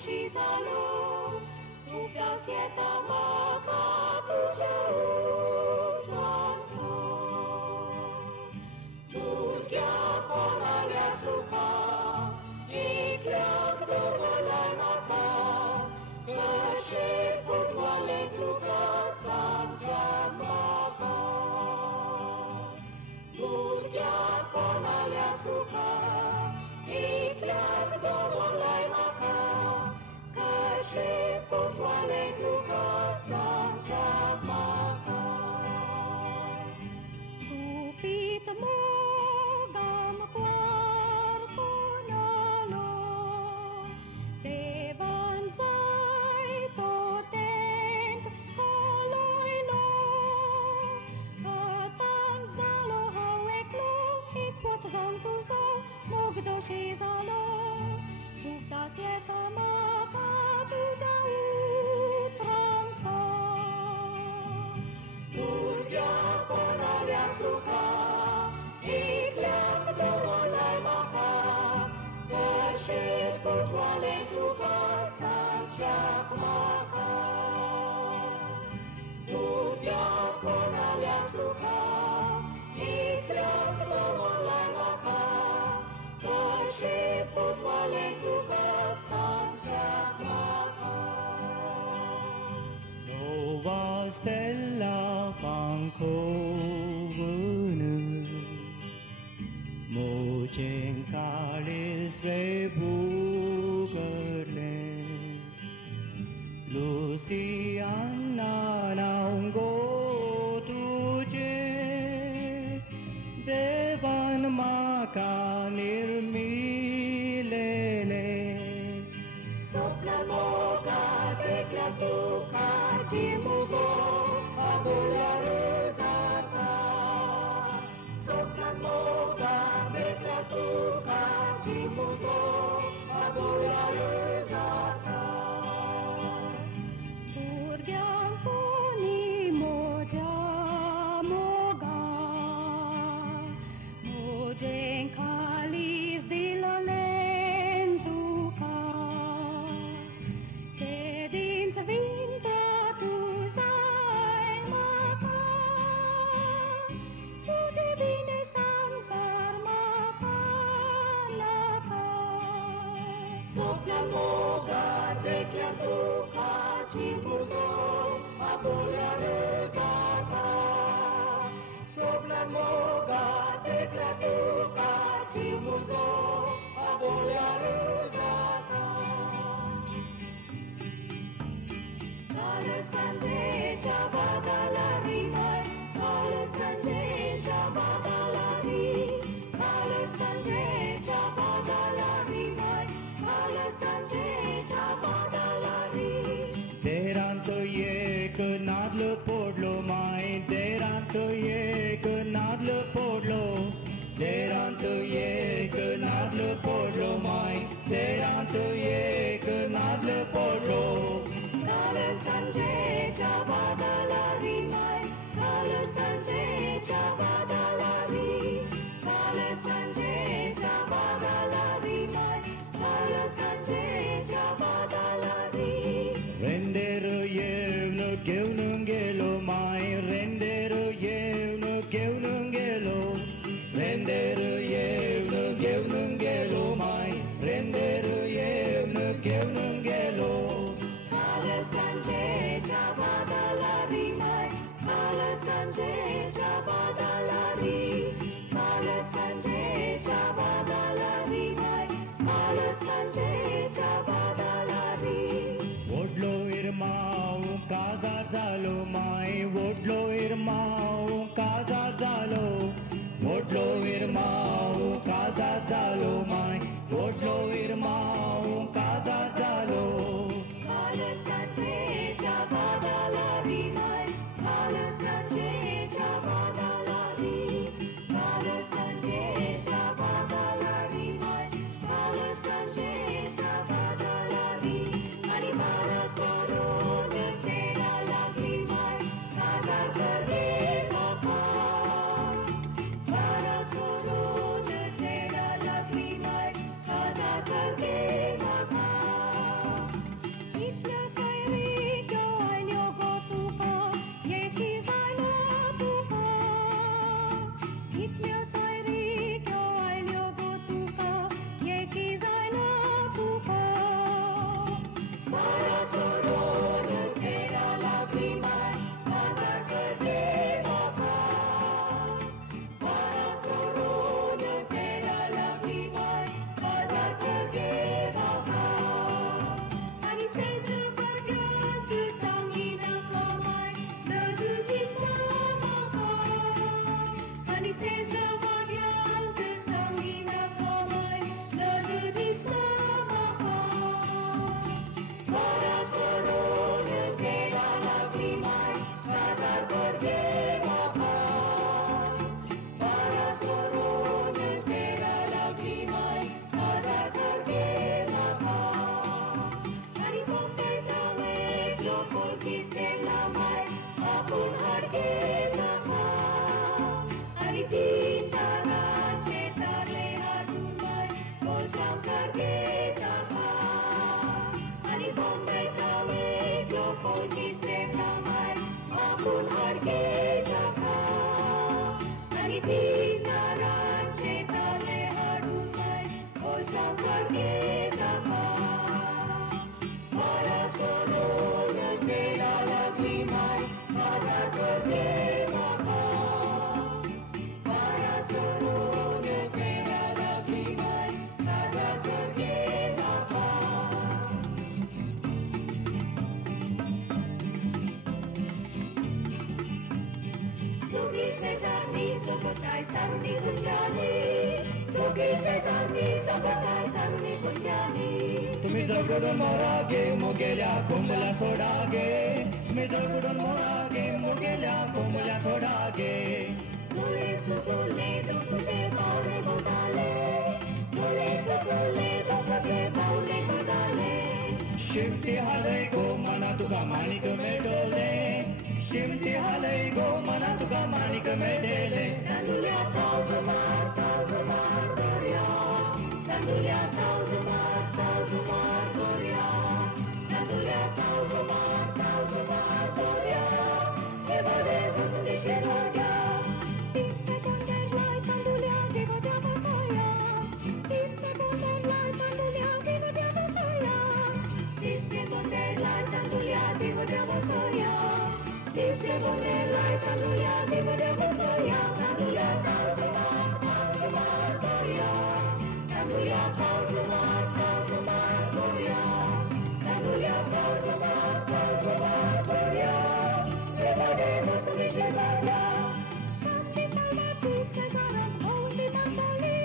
și zalo, lupta sieta maka tuja utranso. Turkia ponalia suka, ikliak dormalai maka, kashik putwale kluka sanjak maka. Turkia ponalia suka, ikliak dormalai maka, kashik putwale kluka sanjak maka. Kupit mo gam kwar ponalo, te bansai to tent saloilo, katang zalo hawek lo, ikwat zam tu zo, mogdo shi zalo, bukta sieta maka tuja utramso. Turkia ponalia suka, ikliak dormalai maka, kashik putwale kluka sanjak maka. Turkia ponalia suka, ikliak dormalai maka, kashik putwale kluka sanjak maka. Nova Stella Vancouver, Mochen Kalis Rebugerle, Luciana Naungo Tuje, Devan Maka Nirmilele. Sopla moga tekla tuka jimuzo abuya rezata. Sopla moga tekla tuka jimuzo abuya rezata. Turgyang kuni moja moga, mojeng kalis dilolentuka. Vinta tu sai maka, tuje vine samsar maka naka. Sopla moga tekla tuka jimuzo abuya rezata. Sopla moga tekla tuka jimuzo abuya rezata. Kala Sanjay Javadalari mai, Kala Sanjay Javadalari, Kala Sanjay Javadalari mai, Kala Sanjay Javadalari. Deranto yek nadlo podlo mai, deranto yek nadlo podlo, deranto yek nadlo podlo mai, deranto yek nadlo podlo. Kala Sanjay Javadalari mai, Kala Sanjay Javadalari, Kala Sanjay Javadalari mai, Kala Sanjay Javadalari. Rendero yevno gevnungelo mai, rendero yevno gevnungelo, rendero yevno gevnungelo mai, rendero yevno gevnungelo. Kala Sanjay Javadalari mai, Kala Sanjay Javadalari, Kala Sanjay Javadalari mai, Kala Sanjay Javadalari. Wodlo irmau kaza zalo mai, wodlo irmau kaza zalo, wodlo irmau kaza zalo mai, wodlo irmau kaza zalo. Kala Sanjay Javadalari mai, Kala Sanjay Javadalari, Kala Sanjay Javadalari mai, Kala Sanjay Javadalari. Haribara soror de tera lagli mai, kaza karve maka. Bara soror de tera lagli mai, kaza karve maka. tapa ani tintara cetare adunai bocam karge tapa ani bombay kawe glofol kiste kamar apun harge tapa ani tintara cetare adunai bocam karge tapa para solo tera lagrimai maza karge tapa para solo tera lagrimai maza karge tapa Tugi sezani sokotai saruni kunjani Tugi sezani sokotai saruni kunjani तुम्ही जगडून मोरागे मुगेल्या कोंबल्या सोडागे तुम्ही जगडून मोरागे मुगेल्या कोंबल्या सोडागे Dule susule तुझे Pawle गोसाले Dule susule तुझे पावले गोसाले शिमटी हालय गो मना तुका माणिक मेळटले शिमटी हालय गो मना तुका माणिक मेळटले Tandulia tauzumar Doria Tandulia tauzumar Doria Tandulia tauzumar Doria Evade vosne shenorga Tir seconder lai tandulia devotea vosoia Tir seconder lai tandulia devotea vosoia Tir seconder lai tandulia devotea vosoia Tir seconder lai tandulia devotea vosoia Tandulia tauzumar Doria Tandulia tauzumar Doria Tandulia tauzumar Doria Evade vosne shenorga Tambi palmaci Cesaran Moldi Mantoli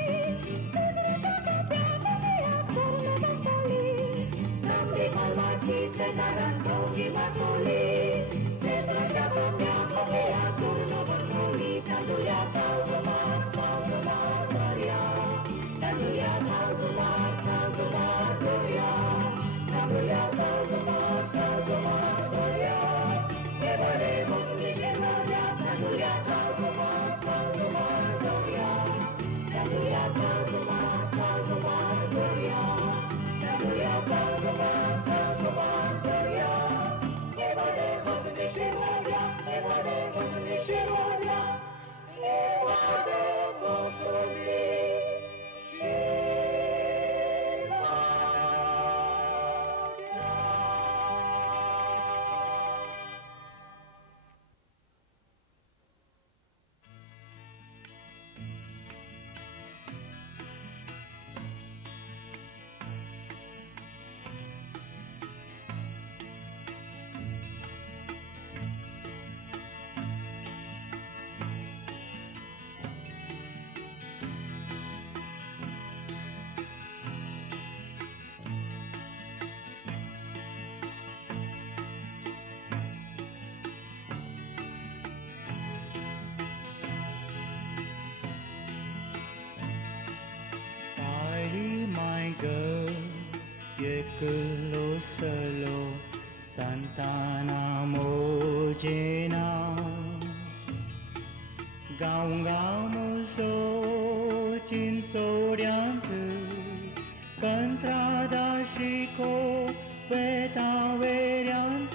Cesare Ciacapia Maria Corno Mantoli Tambi palmaci Cesaran Moldi Mantoli Cesare Ciacapia Maria Corno Mantoli Tandulia tauzumar Doria Tandulia tauzumar Doria Tandulia tauzumar Doria Evade vosne shenorga Tandulia tauzumar Doria Tandulia tauzumar Doria Tandulia tauzumar Doria Evade vosne shenorga Evade vosne shenorga Evade vosne my girl, yeklo solo, Santana Mojena. Gaung gaung so chin so diang Kantrada shiko veta veriant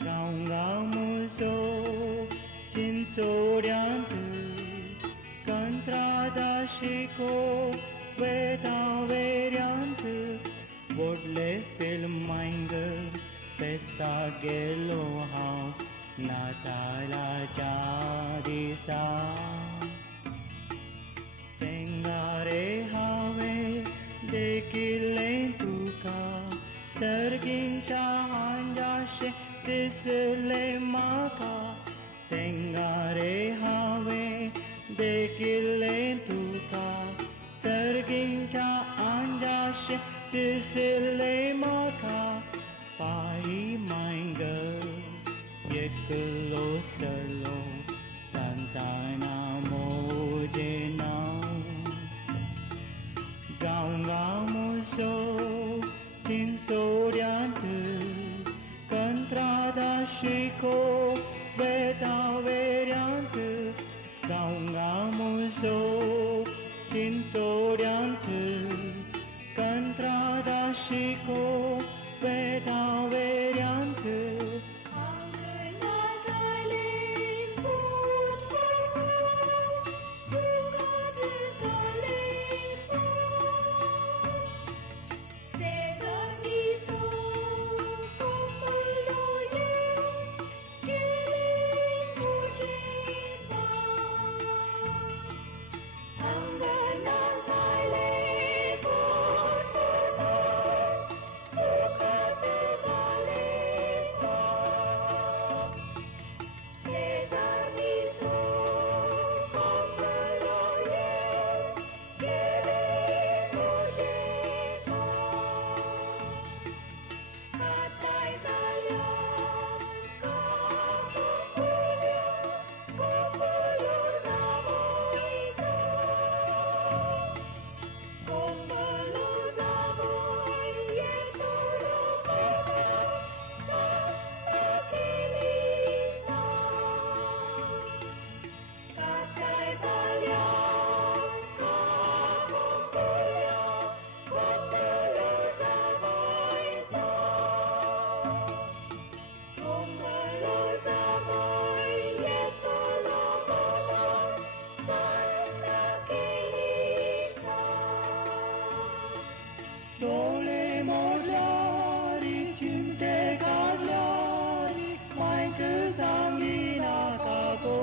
Gaung gaung so chin so diang Kantrada shiko veta veriant Bodle film mind Pesta gelo how Natala Chadisa Tengare have Dekile Tuka Sergin Chahanjashe Tisle Maka Tengare have Dekile Tuka Sergin Chahanjashe Tisle Maka Pai my girl Yeklo salo Santana Mojena Gaung gaung so Chinso diant Kantrada shiko Veta सांगी नाकाको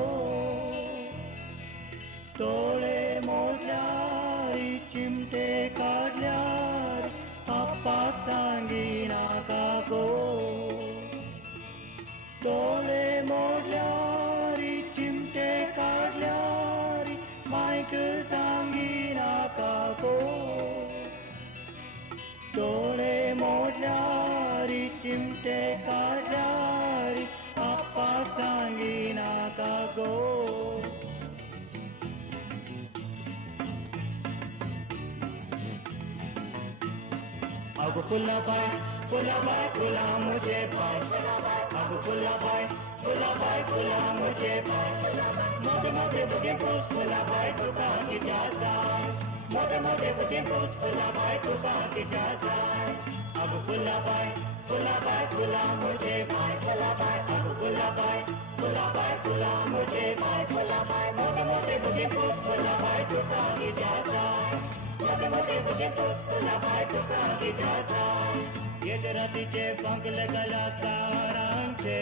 तोळे मोडल्यार चिमटे काढल्यार आप्पाक सांगी नाकाको तोळे मोडल्यार चिमटे काढल्यार मायक सांगी नाकाको तोळे मोडल्यार चिमटे काढल्यार आप्पाक सांगी नाकाको अब फुला बाय फुला मुझे बाय अब फुला बाय फुला मुझे बाय मोठे मोठे बुके पुस फुला बाय तुका कित्या जाय मोठे मोठे बुके पुस फुला बाय तुका कित्या जाय अब फुला बाय फुला मुझे बाय अब फुला बाय फुला मुझे बाय मोठे मोठे बुके पुस फुला बाय तुका कित्या जाय मोठे मोठे बुके पुस फुला बाय तुका कित्या जाय येते रातीचे पंखले कलाकारांचे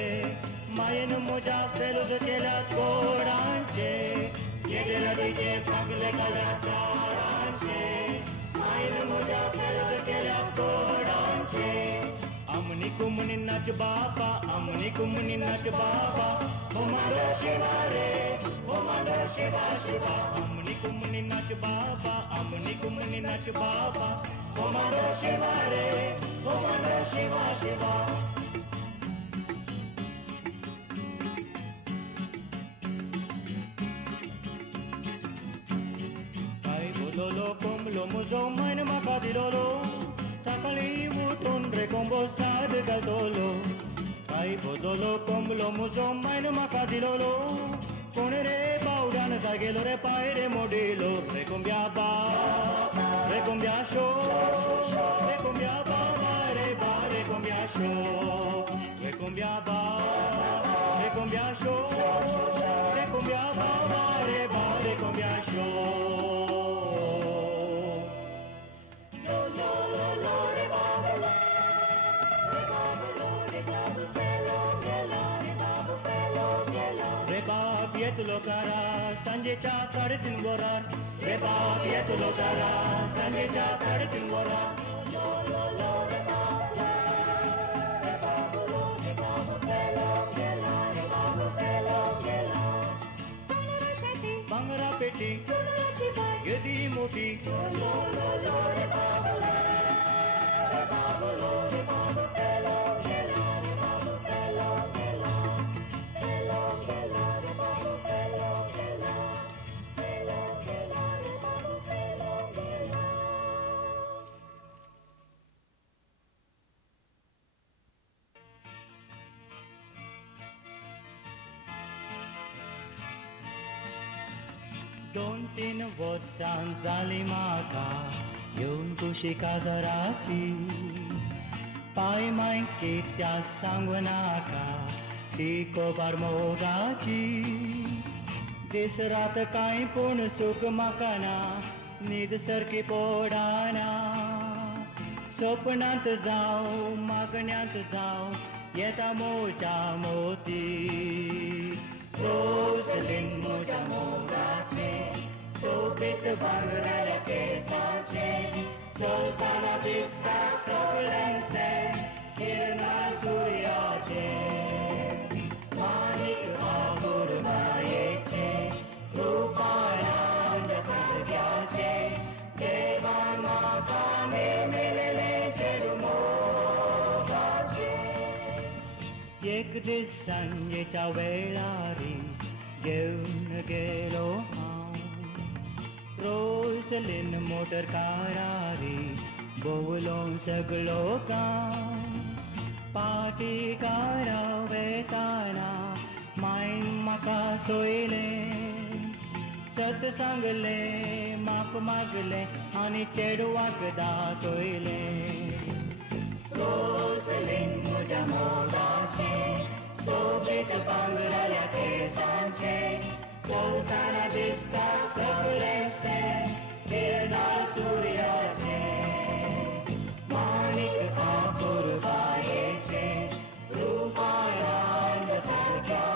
मायेन मोजा फेलूद केल्या कोडांचे येते रातीचे पंखले कलाकारांचे मायेन मोजा फेलूद केल्या कोडांचे अमनी कुमनी नाच बाबा अमनी कुमनी नाच बाबा हो मारो शिवा रे हो मारो शिवा शिवा अमनी कुमनी नाच बाबा अमनी कुमनी नाच बाबा हो मारो शिवा रे हो मारो शिवा शिवा काय बोलोलो कोमलो मुजो मन म्हाका दिलोलो सकाळी उठून रे कोंबो साद घालतलो काय बोजोलो कोंबलो मुजो मन म्हाका दिलोलो कोण रे बावड्यान जागेलो रे पाय रे मोडिलो रे कोंब्या बा रे कोंब्या शो रे कोंब्या बाबा रे बा रे कोंब्या शो रे कोंब्या बा रे कोंब्या शो रे कोंब्या बाबा रे बा रे कोंब्या शो रे बाप येतलो कारा सांजेच्या 3:30 वरार रे बाप येतलो कारा सांजेच्या 3:30 वरार भांगरा पेटी येदी मोठी दोन तीन वर्सां जाली म्हाका येवन कुशी काजराची पाय माय कित्या सांगू नाका ती कोबार मोगाची दीस रात कांय पूण सूख म्हाका ना न्हीद सारकी पडना सपनांत जावं मागण्यांत जावं येता मोच्या मोती रोसलीन मोच्या मोगाचे सोबीत भांगराल्या केसांचे चलताना दिसता सगळ्यांचे किरणां सूर्याचे माणिक आबूर मायेचे रुपारांच्या सारक्याचे देवान म्हाका नेमिलेले चेडू मोगाचे एक दीस सांजेच्या वेळारी घेवन गेलो हांव रोसलीन मोटर कारारी भोवलो सगळो गांव पाटी कारा वेताना मायन म्हाका सोयलें सत सांगले माफ मागले आनी चेडवाक दाखयलें रोसलीन म्हज्या मोगाचे सोबीत भांगराल्या केसांचे चलताना दिसता सगळेंचे किरणां सूर्याचे माणिक आपूर बायेचे रुपारांच्या सारक्या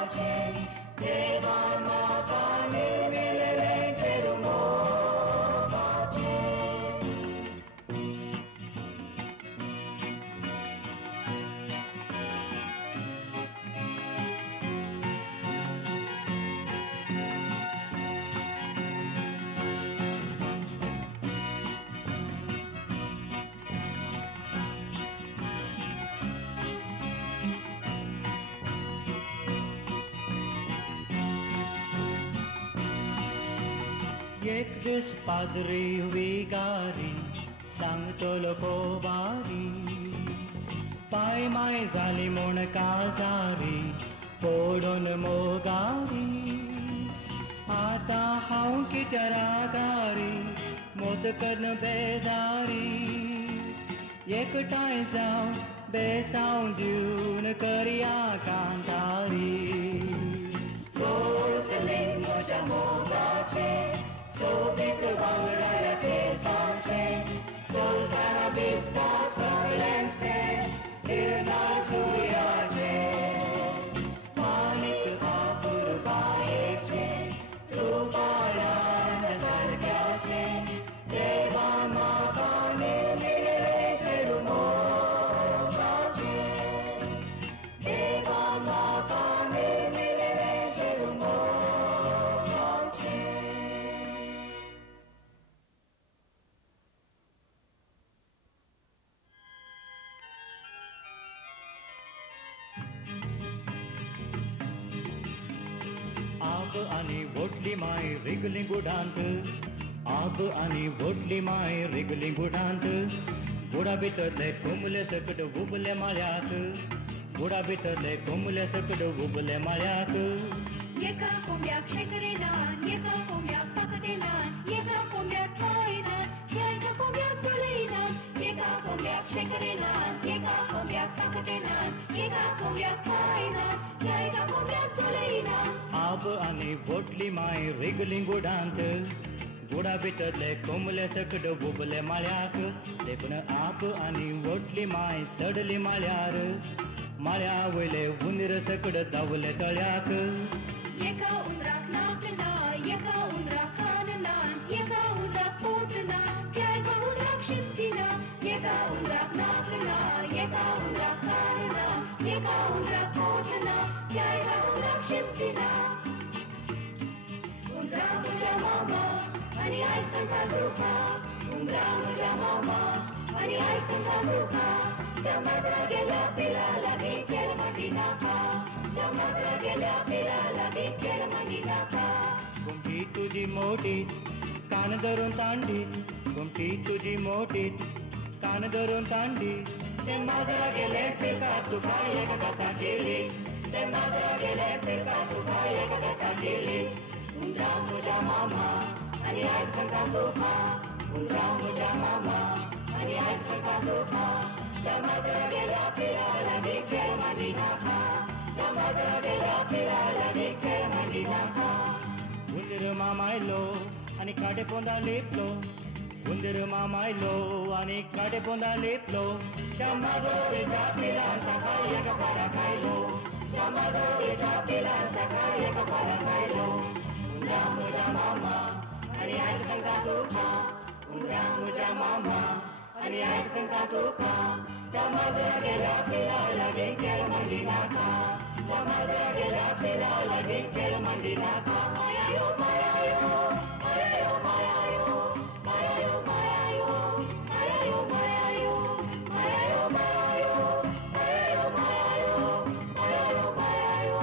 एक दीस पाद्री विगारी सांगतो लोको बारी पाय माय जाली म्हूण काजारी पडून मोगारी आतां हांव कित्या रागारी मोदकन बेजारी एकठांय जावन बेसांव दिवन करया कांतारी Porcelain म्हज्या मोगाचें सोबीत भांगराल्या केंसाचें सोलताना दिसता सगळ्यांच तें किरणां सुर्याचें माणिक आपूर बायेचें रुपाळ्यान सारक्याचें देवान म्हाका निर्मिलें चेडूमोगाचें देवान म्हाका निर्मिलें चेडूमोगाचें आब आनी वोटली माय रिगली गुडांत आब आनी वोटली माय रिगली गुडांत बुडा भितरले कुंबले सकट उबले माळ्यात बुडा भितरले कुंबले सकट उबले माळ्यात एका कोंब्याक शेकरेनान एका कोंब्याक पाकतेनान एका कोंब्याक पायनान एका कोंब्याक दोलयनान एका कोंब्याक शेकरेनान एका कोंब्याक पाकतेनान एका कोंब्याक पायनान एका कोंब्याक दोलयनान आब आनी वोटली माय रिगली गुडांत बुडा भितरले कुंबले सकट उबले माळ्याक देखून आब आनी वोटली माय सडली माळ्यार माळ्या वयले उंदीर सकट धांवले तळ्याक एका उंदराक नाक ना एका उंदराक कान ना एका उंदराक पोट ना एका उंदराक शिपती ना एका उंदराक नाक ना एका उंदराक कान ना एका उंदराक पोट ना एका उंदराक शिपती ना उंदरा म्हज्या मामा आनी आयज सांगता तुका उंदरा म्हज्या मामा आनी आयज सांगता तुका त्या माजरा गेल्या पिला लागीं केल मागी नाका त्या माजरा गेल्या पिला लागीं केल मागी नाका गुमटी तुजी मोठी कान धरून तांडी गुमटी तुजी मोठी कान धरून तांडी ते माजरा गेले पिका तुका एक कसा केली ते माजरा गेले पिका तुका एक कसा केली उंदरा म्हज्या मामा आनी आयज सांगता तुका उंदरा म्हज्या मामा आनी आयज सांगता तुका त्या माजरा गेल्या पिला लागीं केल मागी नाका त्या माजरा गेल्या पिला लागीं केल मागी नाका उंदीर मामायलो आनी काटे पोंदा लेपलो उंदीर मामायलो आनी काटे पोंदा लेपलो त्या माजोळेच्या पिलान ताका एक पाडा खायलो त्या माजोळेच्या पिलान ताका एक पाडा खायलो उंदरा म्हज्या मामा आनी आयज सांगता तुका उंदरा म्हज्या मामा आनी आयज सांगता तुका त्या माजरा गेल्या पिला लागीं केल मागी नाका त्या माजरा गेल्या पिला लागीं केल मागी नाका मायायो मायायो मायायो मायायो मायायो मायायो मायायो मायायो मायायो मायायो मायायो मायायो मायायो मायायो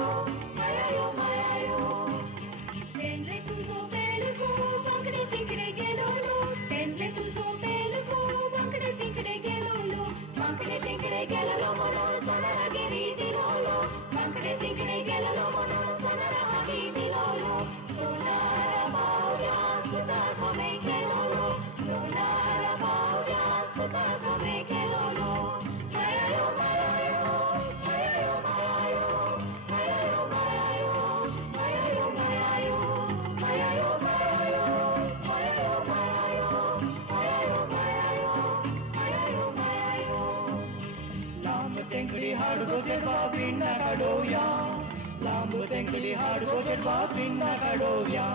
मायायो मायायो तेंडले तुजो पेलको वांकडे तिकडे गेलो लो तेंडले तुजो पेलको वांकडे तिकडे गेलो लो वांकडे तिकडे गेलो म्हणून सोनारा गिरी दिलो लो वांकडे तिकडे गेलो म्हणून सोनारा हागी दिलो लो सोनारा बावड्यान सुद्धा सोमे केलो लो सोनारा बावड्यान सुद्धा सोमे केलो लो मायायो मायायो मायायो मायायो मायायो मायायो मायायो मायायो मायायो मायायो मायायो मायायो मायायो मायायो मायायो मायायो लांब तेंकडी हाडगो चेडवा पिंडा काडोवया लांब तेंकडी हाडगो चेडवा पिंडा काडोवया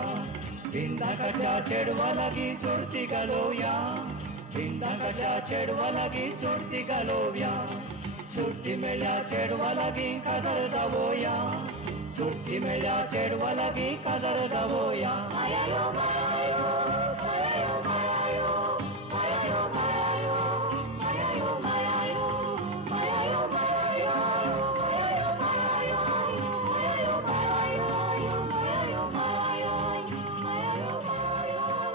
पिंडा काट्या चेडवा लागीं चुडती घालोवया पिंडा काट्या चेडवा लागीं चुडती घालोवया सुट्टी मेळ्या चेडवा लागीं काजार जावोया सुट्टी मेळ्या चेडवा लागीं काजार जावोया मायायो मायायो मायायो मायायो मायायो मायायो मायायो मायायो मायायो मायायो मायायो मायायो मायायो मायायो मायायो मायायो मायायो मायायो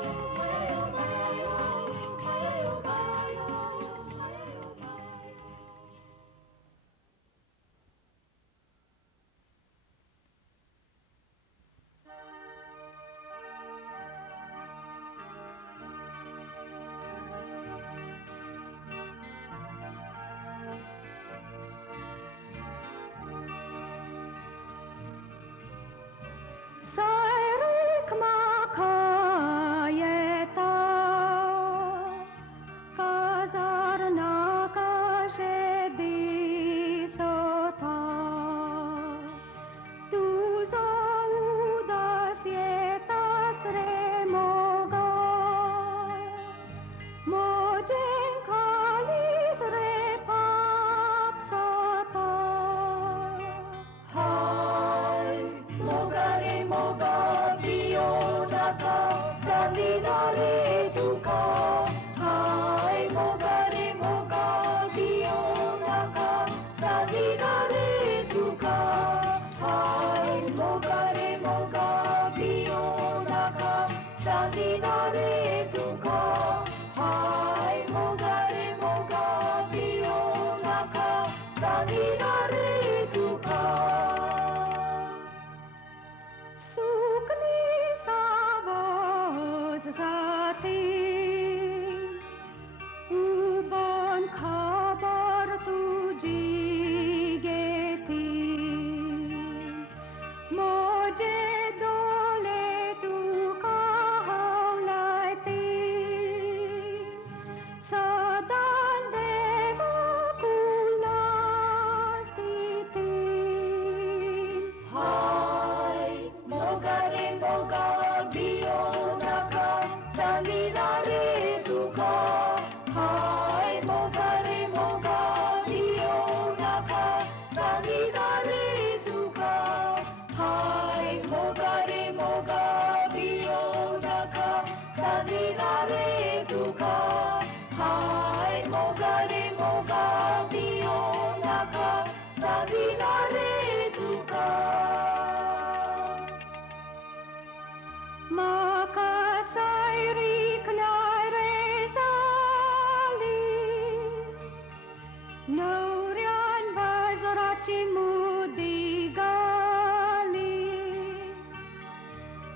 raci mudi gali,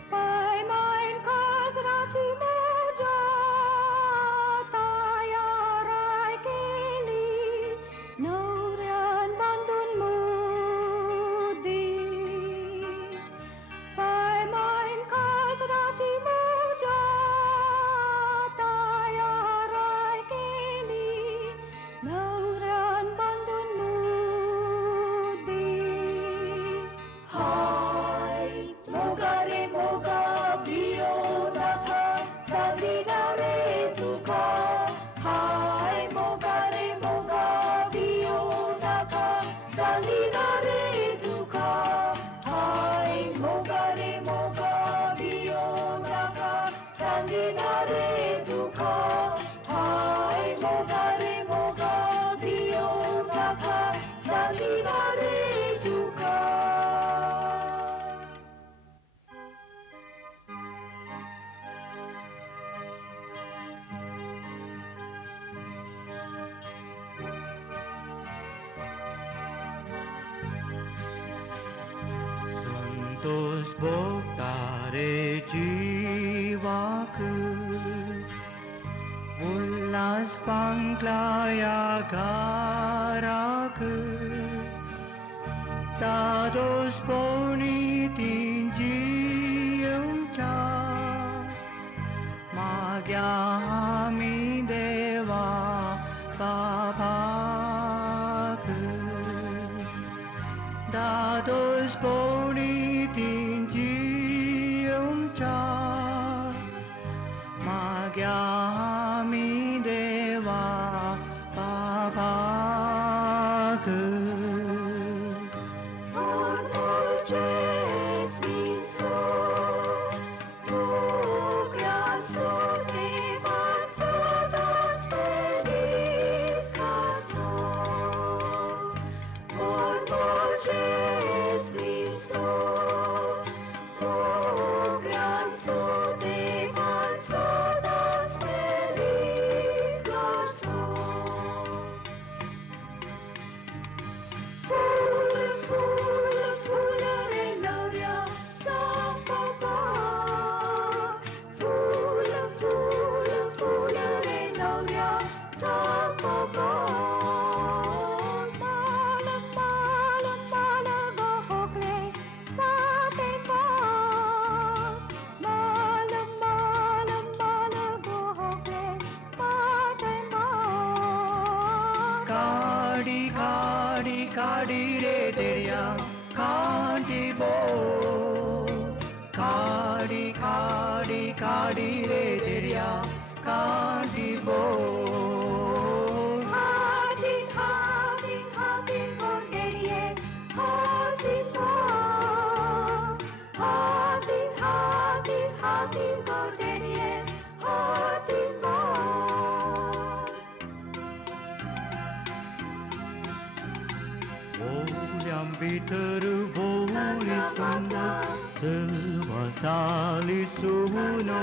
pai main kas raci muja, tayarai keli, naurian bandun mudi, pai main kas raci muja, tayarai keli, naurian bandun mudi. Hai mogare moga bio naka salinare duka. Hai mogare moga bio naka salinare duka. Hai mogare moga bio naka salinare duka. Hai mogare moga bio naka salinare duka. Santos boktare jiwaku, ulas panglaya garaku, dados boni tinjium cha, magyami deva babaku, dados boni tinjium cha, magyami deva babaku. Por noches min sol, tu gran sol que avanzadas feliz casó. Por noches min sol, tu gran sol que avanzadas feliz casó. Fulla regnoria sampapa. Fulla regnoria sampapa. Mala gohokle patemba. Mala gohokle patemba. Kadi re deriya kandi bo. Kadi re deriya kandi bo. Hati go deriye hati bo. Hati go deriye hati bo. Voljam bitaru voli sunda, silva sali suno.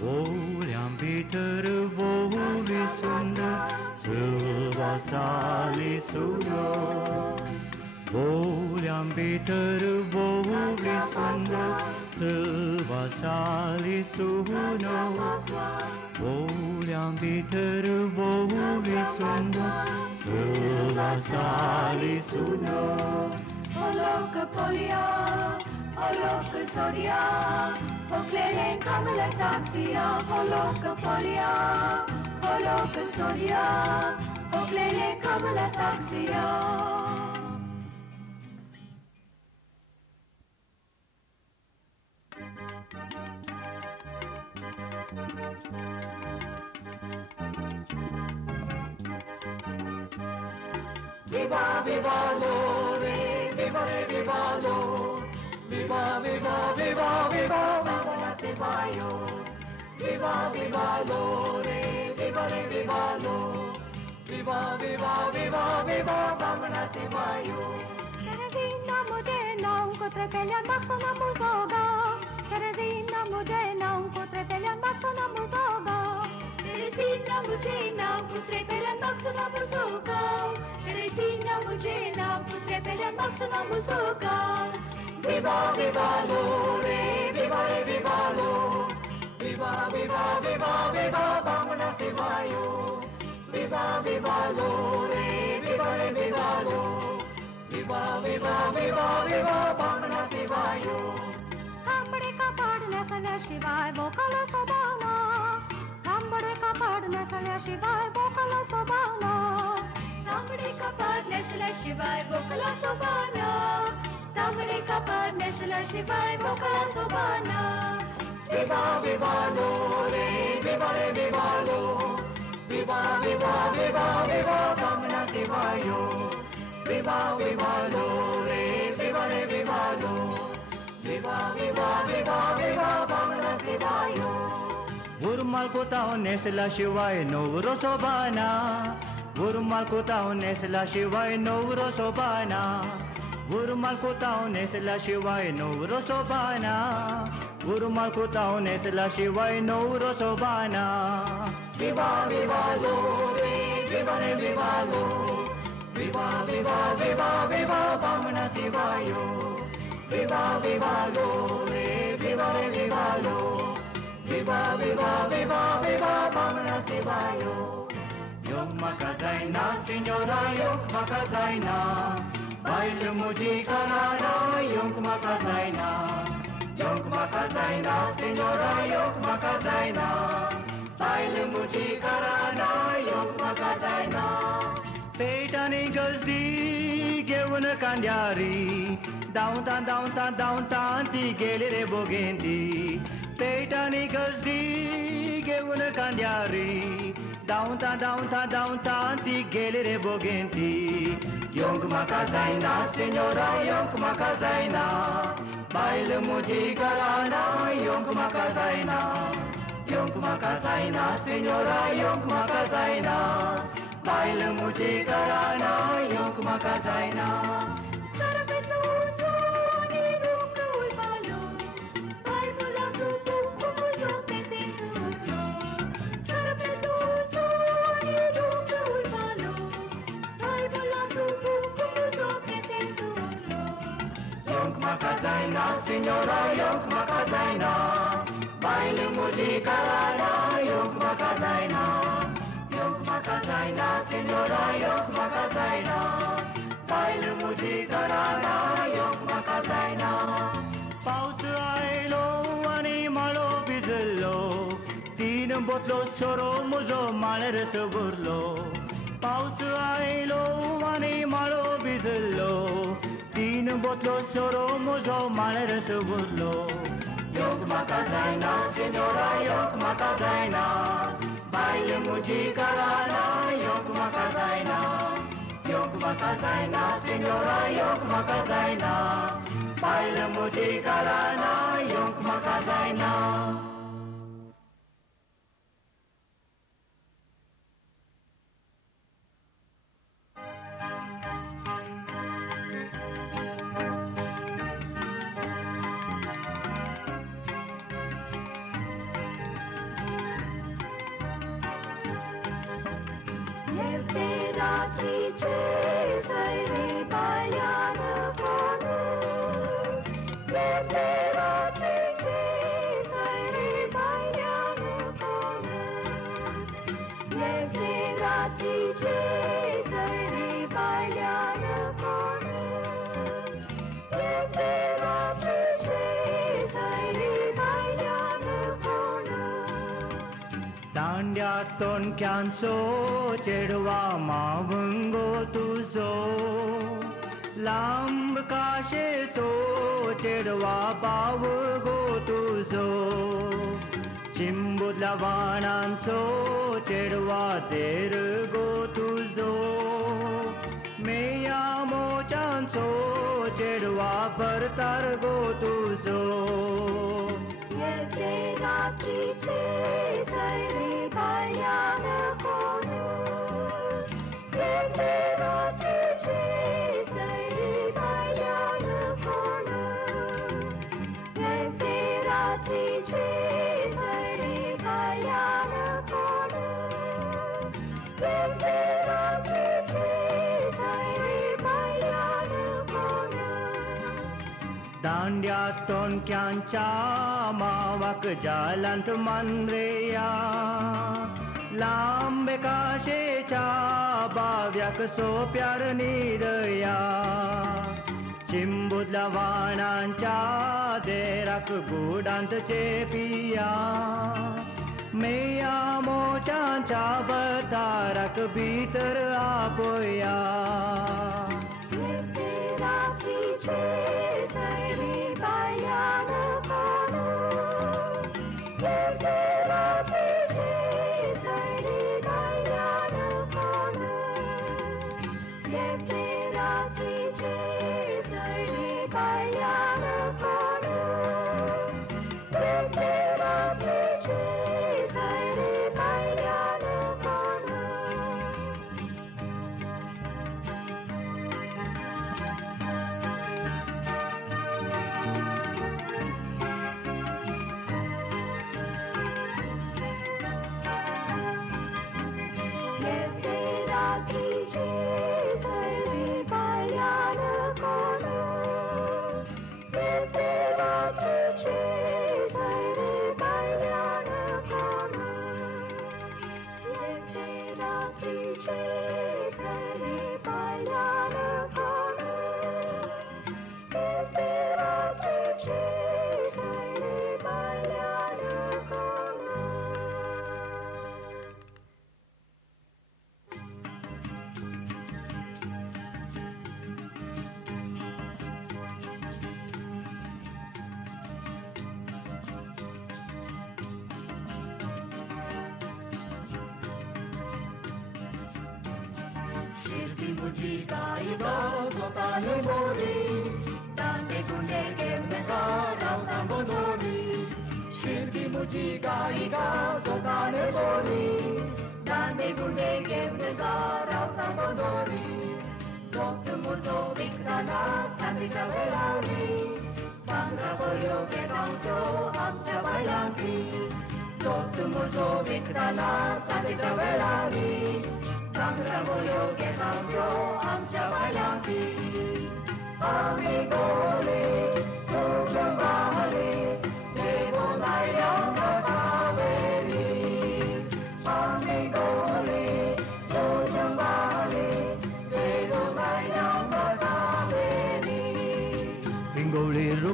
Voljam bitaru voli sunda, silva sali suno. Voljam bitaru voli sunda, silva sali suno. Voljam bitaru voli sunda, silva sali suno. Oloka polia, oloka soria, oklelen kamala saksia. Oloka polia, oloka soria, oklelen kamala saksia. Viva, viva lo, re, viva, re, viva lo. Viva, viva, viva, viva, vamos a bayo. Viva, viva lo, re, viva, lo. Viva, viva, viva, viva, vamos a bayo. Teresina मुझे नाव को trepelian maxona muzoga. Teresina मुझे नाव को trepelian maxona muzoga. Teresina Mugena, Putrepele Maxuna Musoka. Teresina Mugena, Putrepele Maxuna Musoka. Viva, viva lo, re, viva lo. Viva, viva, viva, viva, vámonos Sivayo. Viva, viva lo, re, viva lo. Viva, viva, viva, viva, vámonos Sivayo. Hambre kapad nasala Shivay, Bokala Sobana. Hambre kapad nasala Shivay, Bokala Sobana. Hambre kapad nasala Shivay, Bokala Sobana. Hambre kapad nasala Shivay, Bokala Sobana. Viva, viva lo, re, viva lo. Viva, viva, viva, viva, vámonos Sivayo. Viva, viva lo, re, viva lo. Viva, viva, viva, viva, vámonos Sivayo. Urmal kota nesla Shivay Novro Sobana. Urmal kota nesla Shivay Novro Sobana. Urmal kota nesla Shivay Novro Sobana. Urmal kota nesla Shivay Novro Sobana. Viva, viva lo, re, viva lo. Viva, viva, viva, viva, vámonos Sivayo. Viva, viva lo, re, viva lo. Viva, viva, viva, viva, vámonos Sivayo. Yung makazaina, señora, yung makazaina. Baile música rara, yung makazaina. Yung makazaina, señora, yung makazaina. Baile música rara, yung makazaina. Petani gazdi, gewuna kanyari. Downtown, ti gelire bogendi. Petani gazdi, gewuna kanyari. Downtown, ti gelire bogendi. Yung makazaina, señora, yung makazaina. Baile música rara, yung makazaina. Yung makazaina, señora, yung makazaina. Baile música rara, yung makazaina. Karapet luso, nirungka ulpalo. Baibula supu, kukuso, petinturlo. Karapet luso, nirungka ulpalo. Baibula supu, kukuso, petinturlo. Yung makazaina, señora, yung makazaina. Baile música rara, yung makazaina. Yung makazaina, señora, yung makazaina. Baile música rara, yung makazaina. पाऊस आयलो आणि माळो भिजलो तीन बोतलो सोरो मुजो माळेरच बुरलो पाऊस आयलो आणि माळो भिजलो तीन बोतलो सोरो मुजो माळेरच बुरलो Yung makazaina, señora, yung makazaina. Baile música rara, yung makazaina. Yung makazaina, señora, yung makazaina. Baile música rara, yung makazaina. Ratrice sairi bayan konu. Ratrice sairi bayan konu. Ratrice sairi bayan konu. Ratrice sairi bayan konu. दांड्यातून क्यांचो चेडवा मावंगो तुझो लांब काशेचो चेडवा बाव गो तुझो चिंबुदल्या वाणांचो चेडवा देर गो तुझो मेया मोचांचो चेडवा भरतार गो तुझो Ratrice sairi bayan konu. Ratrice sairi bayan konu. Ratrice sairi bayan konu. दांड्यातून क्यांच्या मावाक जालांत मानरेया लांब काशेच्या बाव्याक सोप्यार निरया चिंबुदल्या वाणांच्या देराक गुडांत चेपिया मेया मोचांच्या बदाराक भितर आपोया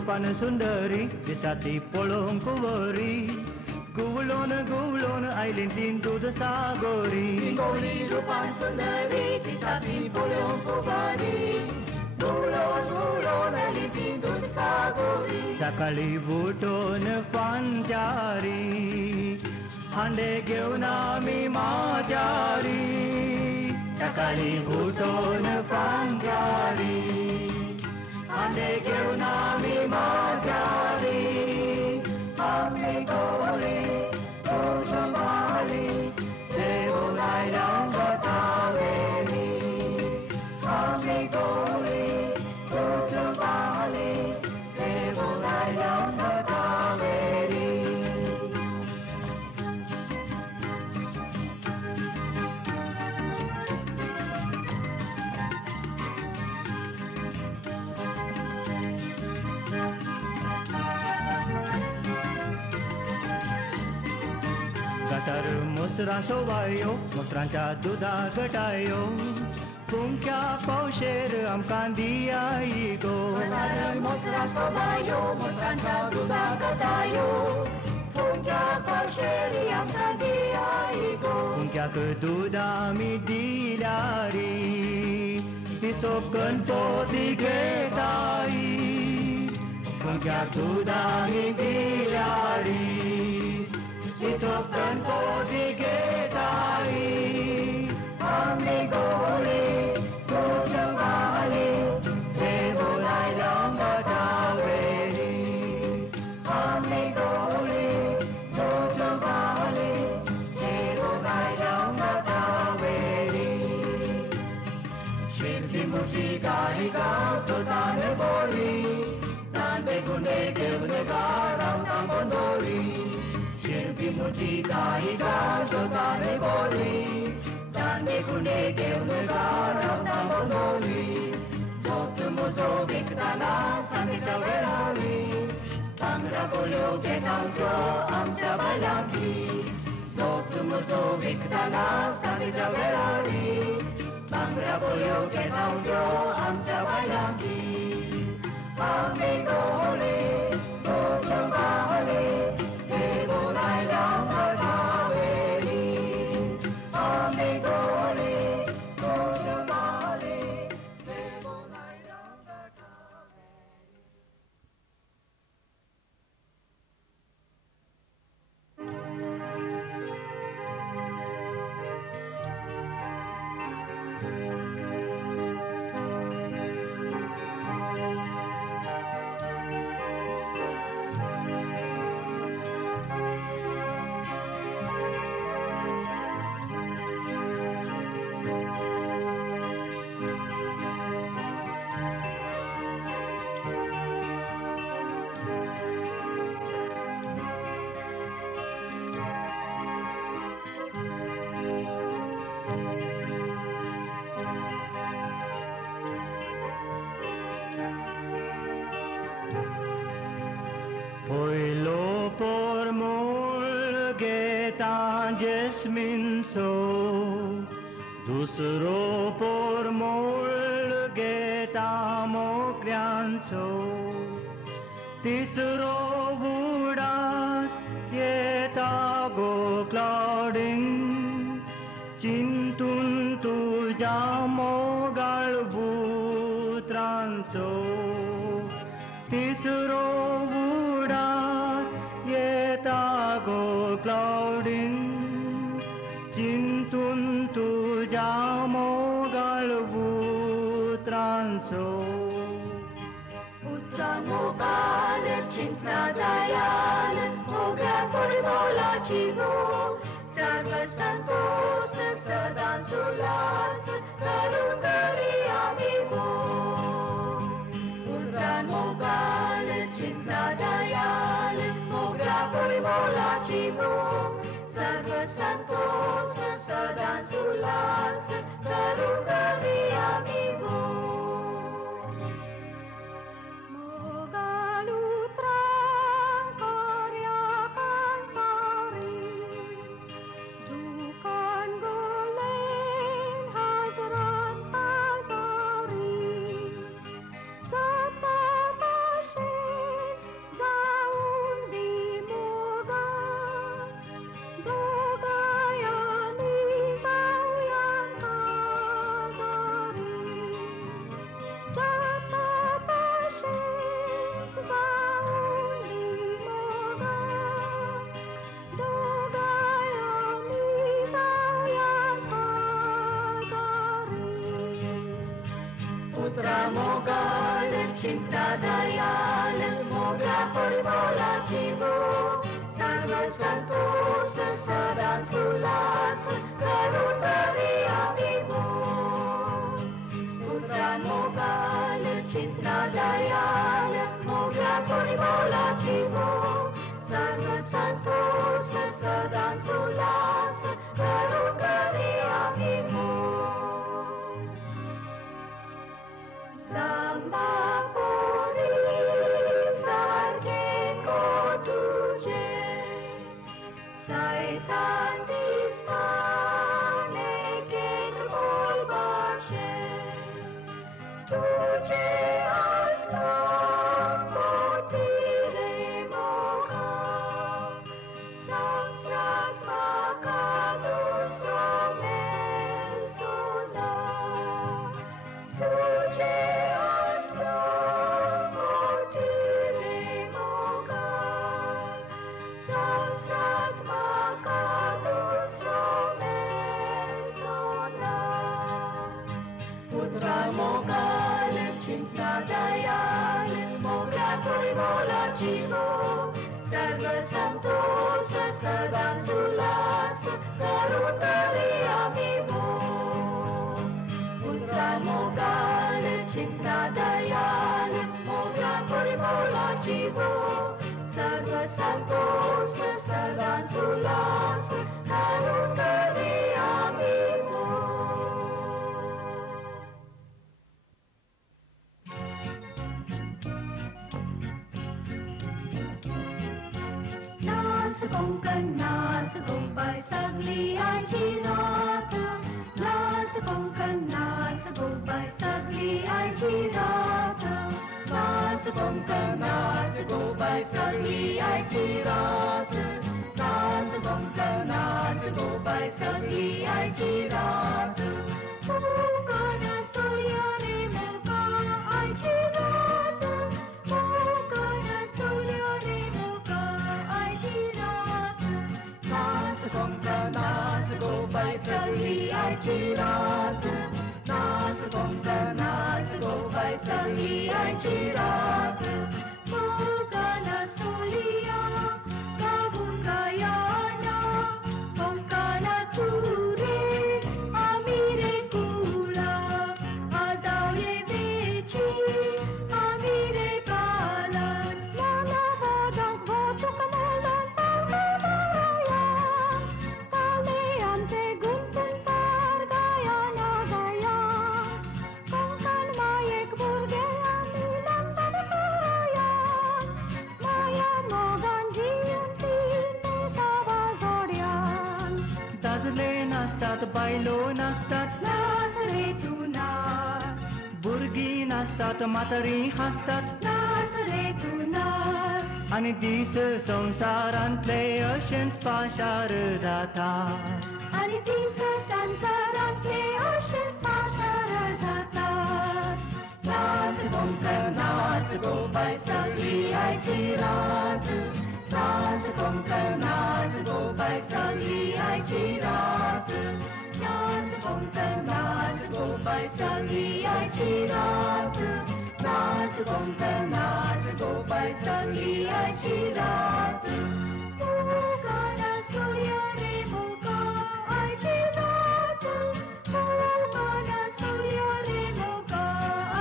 रूपान सुंदरी दिसाती पळोवंक कुंवरी गुवळोन आयलीं तीन दूद सागोरी रूपान सुंदरी दिसाती पळोवंक कुंवरी गुवळोन आयलीं तीन दूद सागोरी सकाळी उठून फांजारी हांडे घेवन आमी माजारी सकाळी उठून फांजारी हांडे घेवन आमी माजारी आमी गोवळी संभाळी देवून आयल्यां गोठावेली आमी गोवळी संभाळी देवून आयल्यां गोठावेली गटर मुसरा सोवायो मुसरांच्या दुधा गटायो कुंक्या पौशेर आमकां दियाई गो मुसरा सोवायो मुसरांच्या दुधा गटायो कुंक्या पौशेर आमकां दियाई गो कुंक्याक दूद आमी दिल्यारी तिचो कंतो ती घेताई कुंक्याक दूद आमी दिल्यारी तिचो कंतो ती घेताई आमी गोवळी संभाळी देवून आयल्यां गोठावेली आमी गोवळी संभाळी देवून आयल्यां गोठावेली शिरती मुशी गायिका सुतान बोली तांबे गुंडे घेवन रावता बंदोरी शिरती मुशी गायिका सुतान बोली तांबे गुंडे घेवन रावता बंदोरी muso victana sandicha velari Tangra bolyo getantro amcha balaki Zotu muso victana sandicha velari Tangra bolyo getantro amcha balaki Amigo hole, dojo bahale Devo nai lang magaveli Amigo hole, dojo bahale Devo nai lang magaveli Hoilo por molgeta jasmin so Dusro por molgeta mokrian so Tisro budas yeta go clouding Cintun tu jamo galbu transo Tisro go clouding Cintun tu jamo galbu transo Putran mogale cinta dayal Moga polimola civo Sarva santos sadan sulas Karungari amigo Putran mogale cinta dayal Moga polimola civo Sarva santos sadan sulas Karungari amigo Putra mogale cinta dayal Moga polimola civo Sarva santos sadan sulas Karungari amigo Putra mogale cinta dayal Moga polimola civo Sarva santos sadan sulas Karungari amigo Samba pori sarke ko tujhe Saitan distane ke bol bache Tujhe astam kotire moga Samsrat maka dusra mel sona Tujhe Sarva santos sadan sulas Karungari amigo Putra mogale cinta dayal Moga polimola civo Sarva santos sadan sulas Karungari amigo नाच गोपाय सगली आयची रात नाच कोंकण नाच गोपाय सगली आयची रात नाच कोंकण नाच गोपाय सगली आयची रात नाच कोंकण नाच गोपाय सगली आयची रात कोंकण सोया रे मोका आयची रात कोंकण सोया रे मोका आयची रात नाच कोंकण नाच गोपाय सगली आयची रात नाच कोंकण नाच गोपाय सगली आयची रात कोंकण सोलिया गावून गायाना कोंकण तुरे आमी रे कुळा आदाये वेची आमी रे पालन नाना वागांक वोतुक मोलन पावया ताले आमचे गुंतून पार गायाना गाया कोंकण मायेक भुरगे आमी लंडन पळया माया मोगान जिवन तीन मेसावा जोड्यान दादले नाचतात बायलो नाचतात नाच रे तू नाच भुरगीं नाचतात म्हातारी हासतात नाच रे तू नाच आनी दीस संवसारांतले अशेंच पाशार जाता आनी दीस संवसारांतले अशेंच पाशार जातात नाच कोंकण नाच गोपाय सगली आयची रात नाच कोंकण नाच गोपाय सगली आयची रात नाच कोंकण नाच गोपाय सगली आयची रात नाच कोंकण नाच गोपाय सगली आयची रात कोंकण सोया रे मोका आयची रात कोंकण सोया रे मोका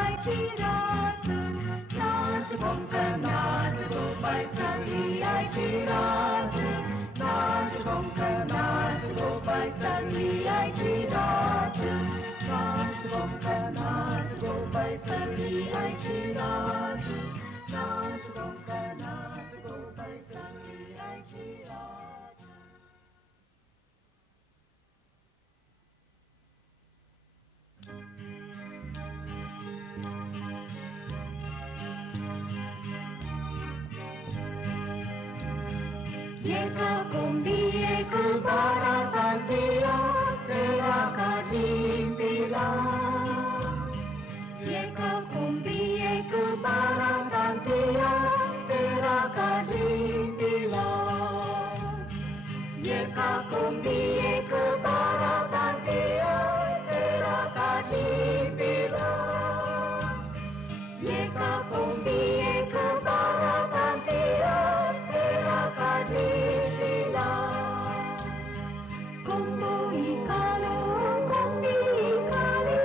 आयची रात नाच कोंकण नाच गोपाय सगली आयची रात नाच कोंकण नाच गोपाय सगली आयची रात नाच कोंकण नाच गोपाय सगली आयची रात नाच कोंकण नाच गोपाय सगली आयची रात एक कोंबी एक बारातांतिया तेरा काढीन तिला एक कोंबी एक बारातांतिया तेरा काढीन तिला एक कोंबी एक बारातांतिया तेरा काढीन तिला एक कोंबी एक बारातांतिया तेरा काढीन तिला कोंबो इकालो कोंबी इकाली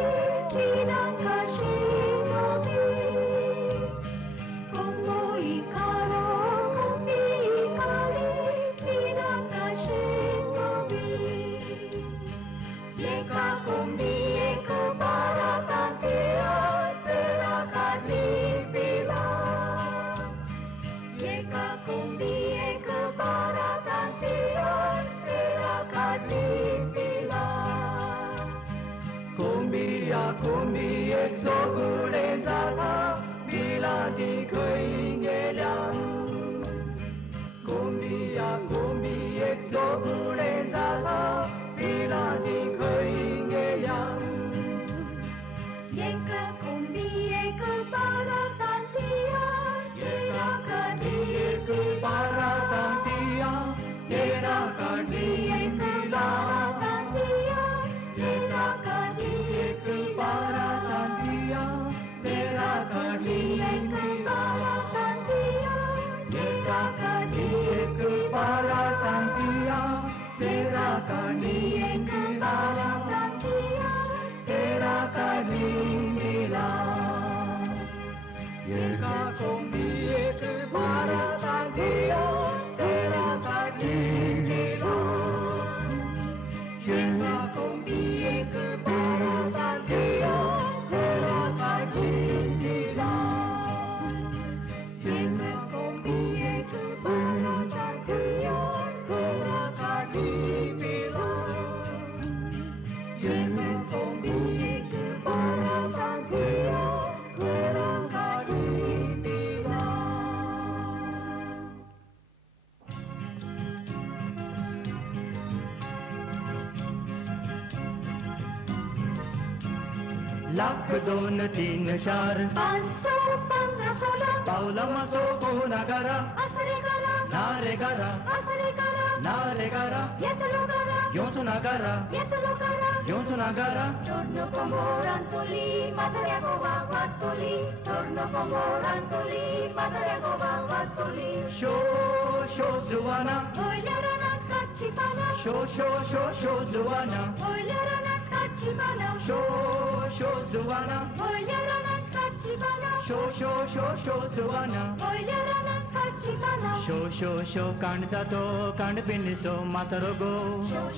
तिनांका शिरोबी कोंबो इकालो कोंबी इकाली तिनांका शिरोबी एका कोंबी एक बारातांतिया तेरा काढीन तिला एका कोंबी एक बारातांतिया तेरा काढीन तिला कोंबी एक सोगुडे जाता तिला ती खंय गेल्या कोंबी एक सोगुडे जाता तिला ती खंय गेल्या एक कोंबी एक बारातांतिया तेरा काढीन तिला बारातांतिया तेरा काढीन तिला बारातांतिया तेरा काढीन बारातांतिया तेरा काढीन बारातांतिया तेरा काढीन बारातांतिया तेरा काढीन बारातांतिया तेरा काढीन तिला एका कोंबी एक बारातांतिया तेरा काढीन तिला एका कोंबी एक बारातांतिया तेरा काढीन तिला एका कोंबी एक बारातांतिया लाख 2 3 4 500 1516 पावला मासो पोहना गारा असरे करा नारे गारा असरे करा नारे गारा येतलो करा योंसो नागारा येतलो करा योंसो नागारा torno como rantoli matare gova vatoli torno como rantoli matare gova vatoli शो शो जुवाना Oilerana kachipana शो शो शो शो जुवाना Oilerana kachipana शो शो जुवाना Oilerana kachipana शो शो शो शो जुवाना Oilerana kachipana शो शो शो कांडता तो कांड पिनिसो मातरो गो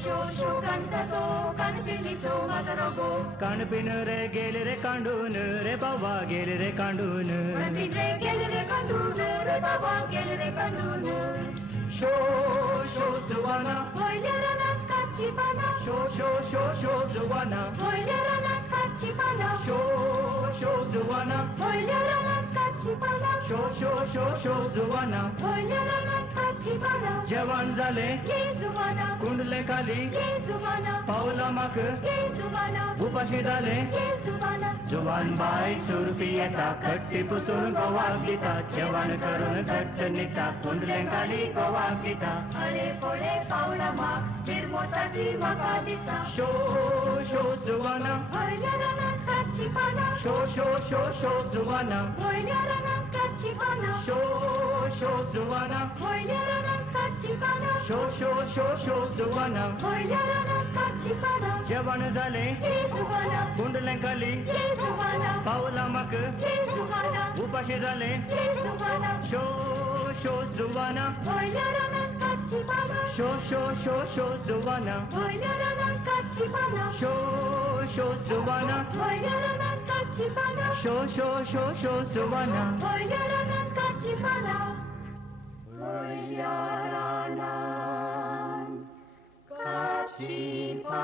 Sho cantato canpiliso matarogo कांड पिन रे गेले रे कांडून रे बाबा गेले रे कांडून Rapidre gelre kandune re baba gelre kandune शो शो जुवाना Oilerana kachipana शो शो शो शो जुवाना Oilerana kachipana शो शो जुवाना Oilerana kachipana शो शो शो शो जुवाना Oilerana kachipana जवान झाले Yezuvana कुंडले खाली Yezuvana पावला माक Yezuvana उपाशी झाले Yezuvana जवान बाई सुरपी येता कट्टी पुसून गोवा गीता जवान करून घट्ट निघता कुंडले खाली गोवा गीता अळे पोळे पावला माग निर्मोताची म्हाका दिसता शो शो जुवाना Oilerana kachipana शो शो शो शो जुवाना Oilerana kachipana शो शो जुवाना Oilerana kachipana शो शो शो शो जुवाना Oilerana kachipana जवान झाले Yezuvana कुंडले खाली Yezuvana पावला माक Yezuvana उपाशी झाले Yezuvana शो शो जुवाना Oilerana kachipana शो शो शो शो जुवाना Oilerana kachipana शो शो जुवाना Oilerana kachipana शो शो शो शो जुवाना Oilerana kachipana Oilerana kachipana